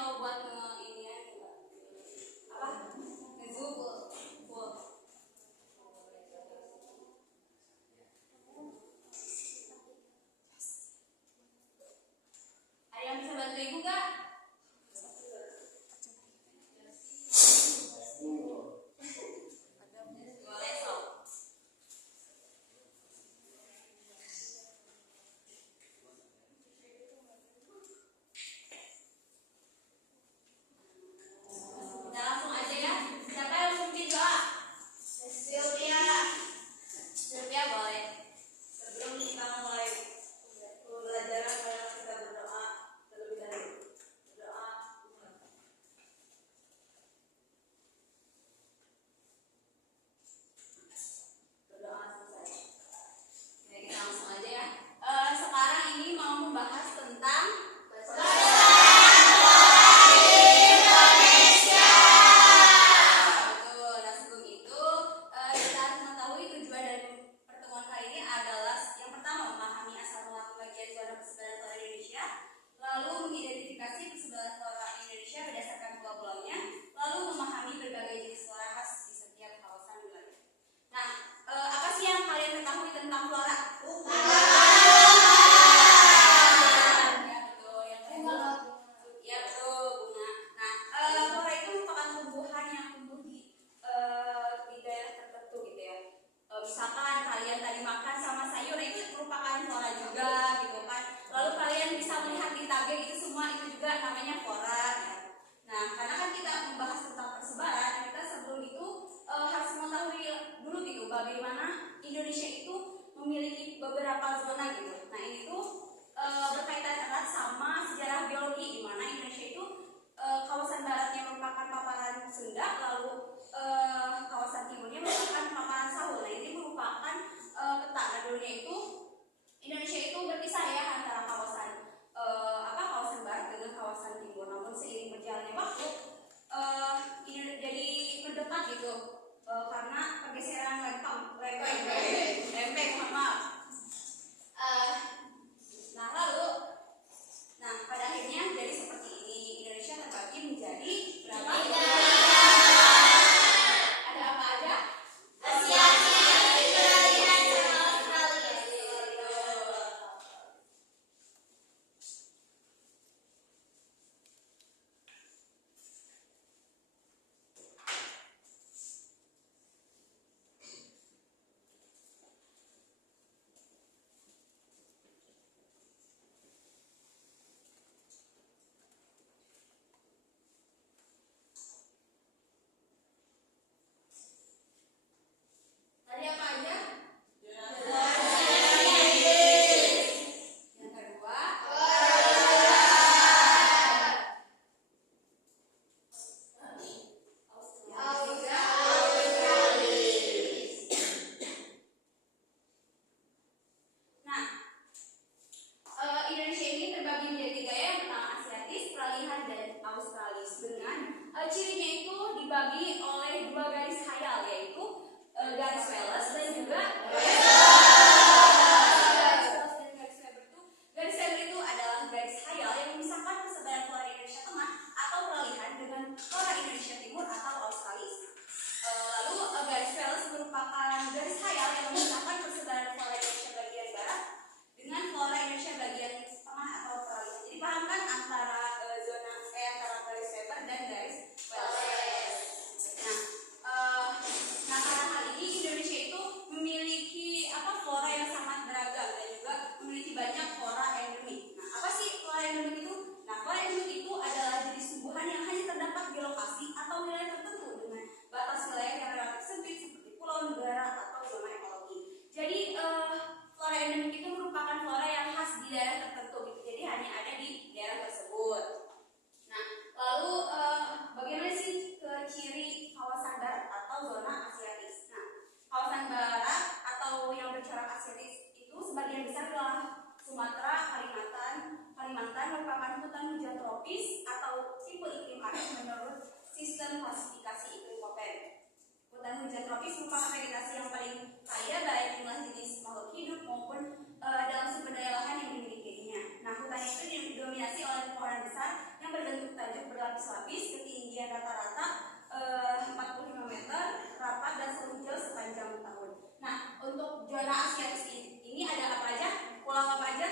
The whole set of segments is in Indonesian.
kalau buat ini ya apa ngezoom full. Ada yang bisa bantu ibu gak? Boleh sok. Kita langsung aja ya. Siapa yang langsung bikin doa? Sylvia boleh. Sebelum kita mulai pembelajaran, kita berdoa terlebih dahulu. Berdoa. Berdoa selesai. Oke, kita langsung aja ya. Sekarang ini mau membahas tentang betul. Nah, sebelum itu kita harus mengetahui tujuan dari pertemuan kali ini adalah yang pertama memahami asal mula pembagian zona persebaran flora Indonesia, lalu mengidentifikasi persebaran flora Indonesia berdasarkan pulau-pulaunya, lalu memahami berbagai jenis flora khas di setiap kawasan wilayah. Nah, apa sih yang kalian ketahui tentang flora? Ya betul, yang kedua. Ya betul, bunga. Nah, flora itu merupakan tumbuhan yang tumbuh di daerah tertentu gitu ya. Misalkan kalian tadi makan sama sayur itu merupakan flora juga gitu kan. Lalu kalian bisa melihat di tabel itu semua itu juga namanya flora ya. Nah, karena kan kita membahas tentang persebaran, kita sebelum itu harus mengetahui dulu gitu bagaimana Indonesia itu memiliki beberapa zona gitu. Nah, ini tuh berkaitan erat sama sejarah biologi di mana Indonesia itu kawasan baratnya merupakan paparan Sunda, lalu kawasan timurnya merupakan paparan Sahul. Nah, ini merupakan peta. Nah, dulunya itu Indonesia itu berpisah ya antara kawasan barat dengan kawasan timur. Namun seiring berjalannya waktu ini jadi berdebat gitu karena pergeseran lempeng, mohon maaf. Nah, pada akhirnya jadi seperti ini. Indonesia terbagi menjadi berapa? Ada apa aja? Asia, Afrika, Australia. Tadi apa aja? Yang kedua, nah, Indonesia ini terbagi menjadi tiga ya, yang pertama Asiatis, Peralihan, dan Australis. Dengan cirinya itu dibagi oleh dua garis khayal, yaitu garis Wallace dan juga garis Weber. Garis Weber itu adalah garis khayal yang memisahkan persebaran flora Indonesia Tengah atau Peralihan dengan flora Indonesia Timur atau Australis. Lalu garis Wallace merupakan garis khayal yang memisahkan persebaran flora Indonesia bagian barat dengan flora Indonesia bagian tengah atau Peralihan. Jadi paham kan antara antara garis Weber dan garis Wallace. Nah, karena hal ini Indonesia itu memiliki flora yang sangat beragam dan juga memiliki banyak flora endemik. Nah, apa sih flora endemik itu? Nah, flora endemik itu adalah jenis tumbuhan yang hanya terdapat di lokasi atau wilayah tertentu dengan batas wilayah yang relatif sempit seperti pulau, negara, atau zona ekologi. Jadi flora endemik itu merupakan flora yang khas di daerah tertentu gitu. Jadi hanya ada di daerah tersebut. Nah, lalu bagaimana sih ciri kawasan barat atau zona Asiatis? Nah, kawasan barat atau yang bercorak Asiatis itu sebagian besar adalah Sumatera, Kalimantan merupakan hutan hujan tropis atau tipe iklim arid menurut sistem klasifikasi iklim Köppen. Hutan hujan tropis merupakan vegetasi yang paling kaya baik jumlah jenis makhluk hidup maupun dalam sumber daya lahan yang dimilikinya. Nah, hutan itu didominasi oleh pohon besar yang berbentuk tajuk rata-rata 45 meter, rapat dan seluncur sepanjang tahun. Nah, untuk zona Asia ini ada apa aja? Pulau apa aja?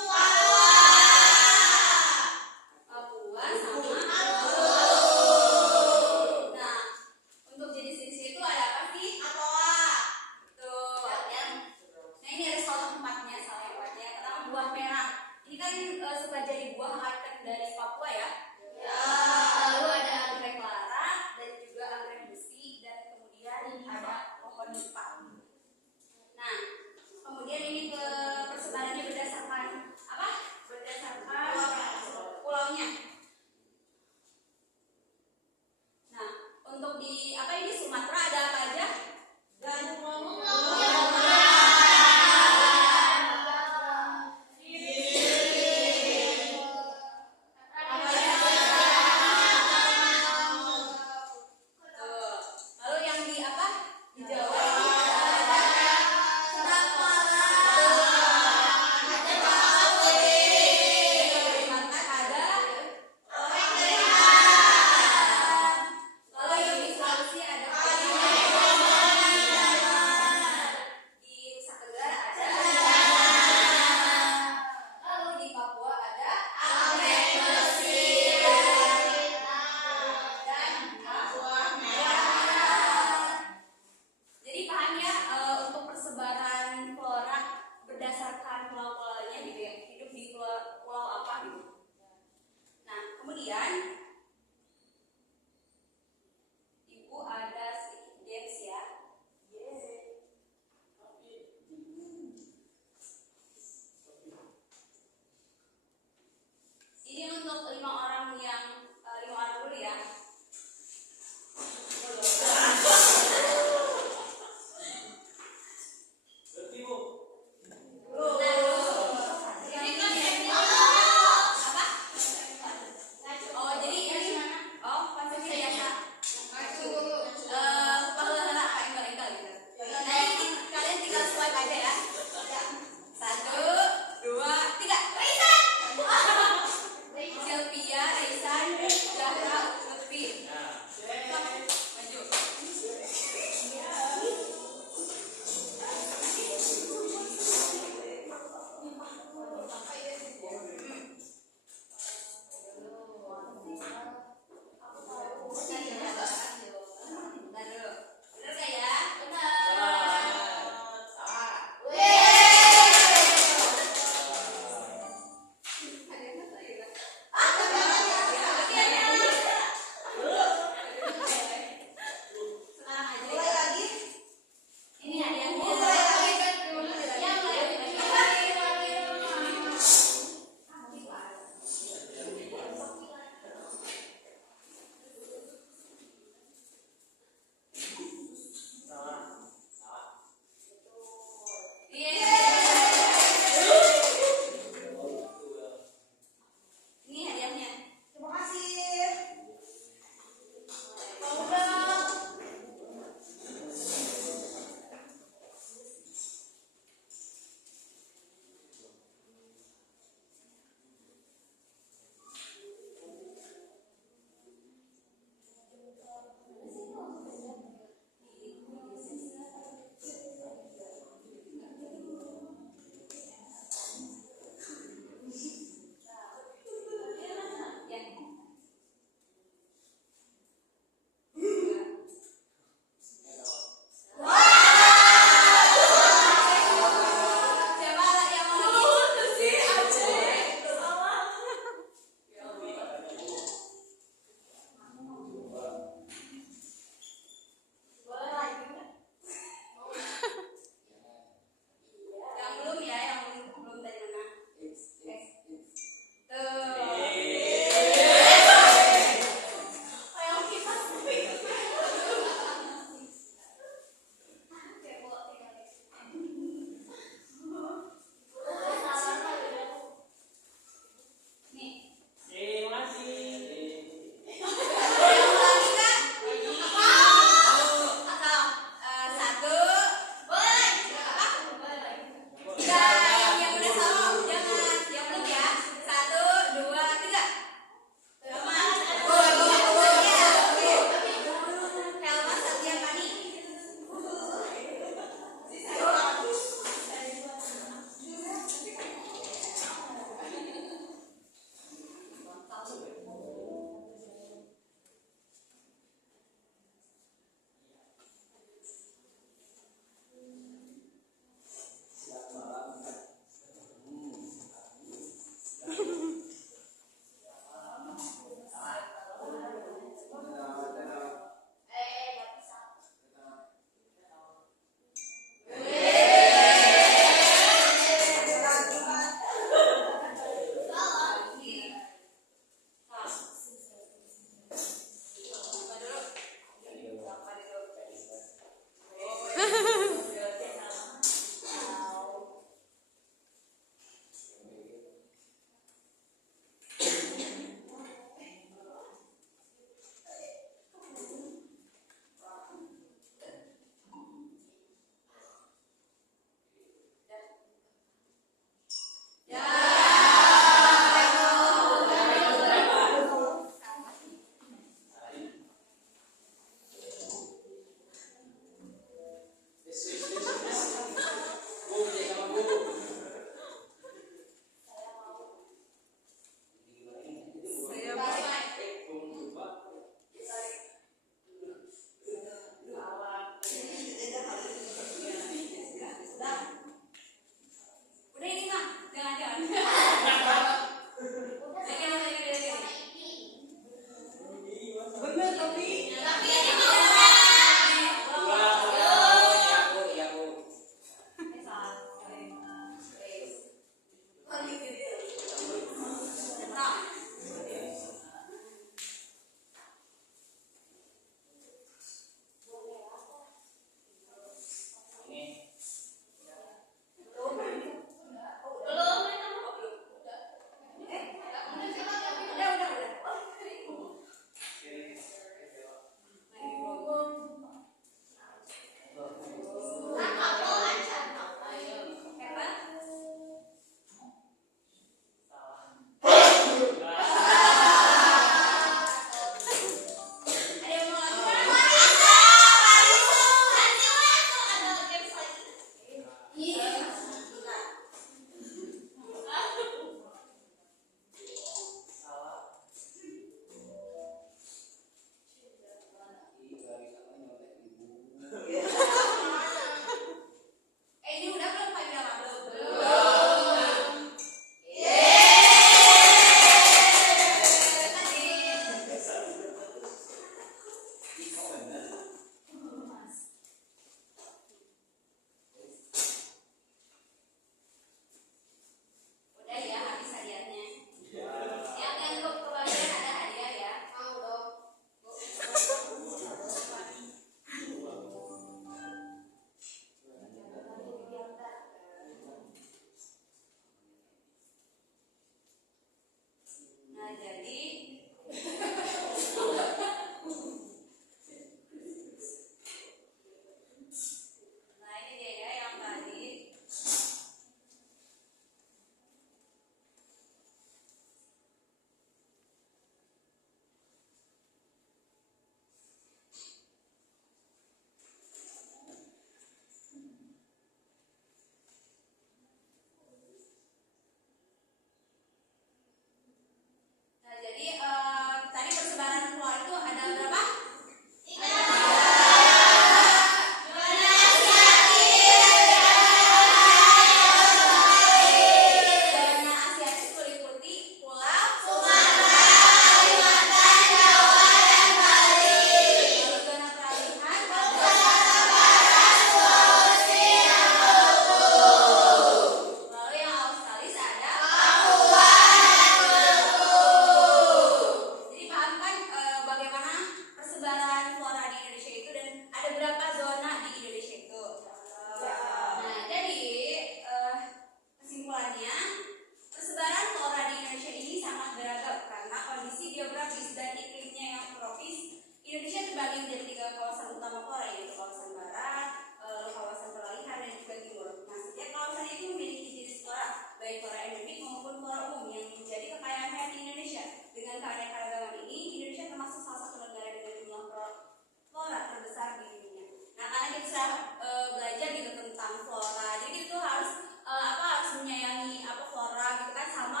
bisa belajar gitu tentang flora. Jadi itu harus harus menyayangi flora gitu kan, sesama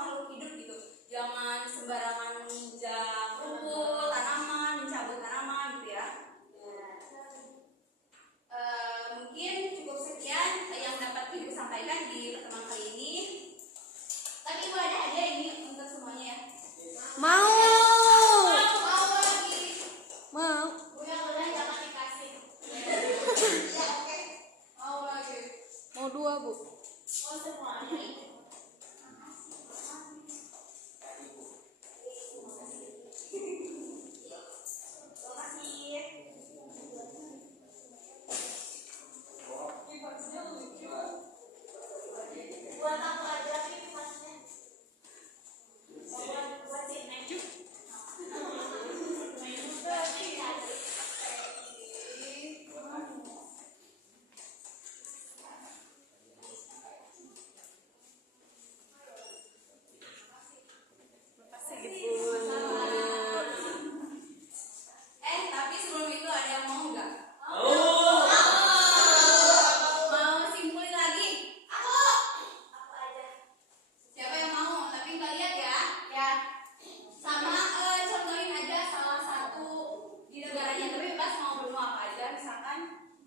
makhluk hidup gitu. Jangan sembarangan menginjak rumput, tanaman, mencabut tanaman gitu ya. Mungkin cukup sekian yang dapat Ibu sampaikan di pertemuan kali ini. Tapi Ibu ada hadiah ini untuk semuanya ya. Mau lagi. Mau. Udah jangan dikasih. Ya oke. Mau lagi. Mau 2, Bu. Oh semuanya. Buat aku aja ini masnya. Buat si Neju. Tapi sebelum itu ada yang mau nggak? Mau simpulin lagi? Aku aja. Siapa yang mau? Tapi nggak lihat ya? Ya. Sama contohin aja salah satu di negaranya, tapi bebas mau benua apa aja. Misalkan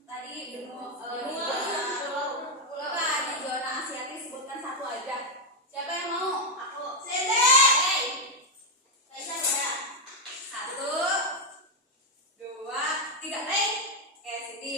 tadi benua di zona Asiatik, sebutkan satu aja. Siapa yang mau? Aku. Sede. Hey. Raisa udah. 1, 2, 3. Hey. Kayak Siti.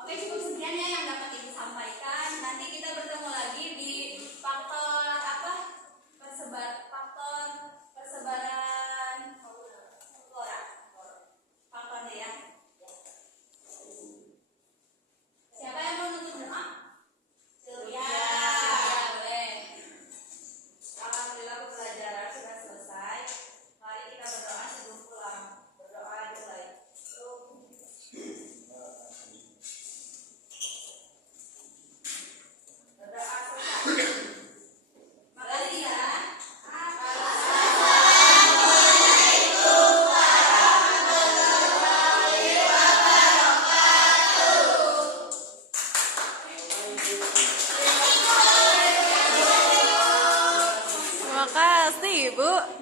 Oke, cukup sekian ya yang dapat Ibu sampaikan. Nanti kita bertemu lagi di faktor persebaran flora. Faktornya ya. Siapa yang mau nutup doa? Ya, boleh. Alhamdulillah pembelajaran sudah selesai. Mari kita berdoa sebelum pulang. Berdoa dimulai. Makasih ya. Makasih, Bu.